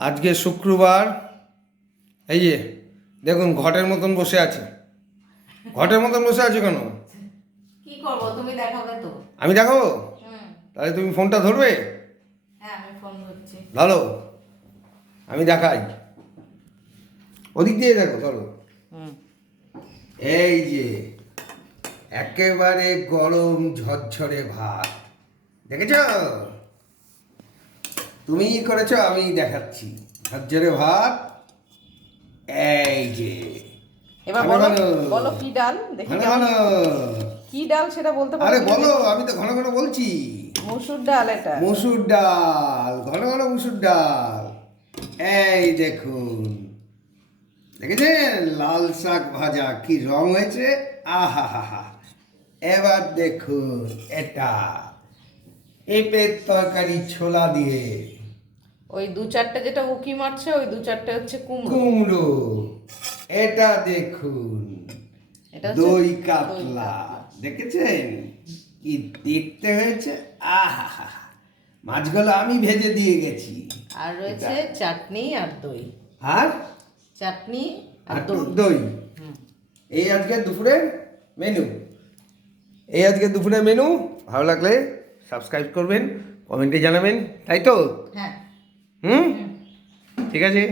আজকে শুক্রবার। এই যে দেখুন ঘটের মতন বসে আছে। ঘটের মতন বসে আছে কেন? কি করব, তুমি দেখাবে তো। আমি দেখাবো? তাহলে তুমি ফোনটা ধরবে? হ্যাঁ, আমি ফোন ধরছি। ভালো, আমি দেখাই। ওদিক দিয়ে দেখো, চলো। এই যে একেবারে গরম ঝরঝরে ভাত দেখেছ? তুমি করেছো, আমি দেখাচ্ছি। ঝরঝরে ভাত। এই যে এবার ভালো বলো, ভালো। বলো কি ডাল দেখি ভালো কেমন। ভালো। কি ডাল সেটা বলতে আরে পারো? বলো, আমি তো ঘন ঘন বলছি। মসুর ডাল এটা। মসুর ডাল, ঘন ঘন মসুর ডাল। এই দেখুন, দেখেছেন লাল শাক ভাজা কি রং হয়েছে? আহা হা হা। এবার দেখুন এটা পেঁপের তরকারি ছোলা দিয়ে। ওই দু চারটে যেটা উকি মারছে, ওই দু চারটে হচ্ছে কুমড়ো। কুমড়ো। এটা দেখুন এটা হচ্ছে দই দই কাতলা। দেখেছেন কি দেখতে হয়েছে? আহা হা হা। মাছগুলো আমি ভেজে দিয়ে গেছি। আর রয়েছে চাটনি আর দই। আর চাটনি আর আর দই। টক দই। এই আজকে দুপুরের মেনু। ভালো লাগলে সাবস্ক্রাইব করবেন, কমেন্টে জানাবেন, তাই তো? হ্যাঁ। হুম, ঠিক আছে।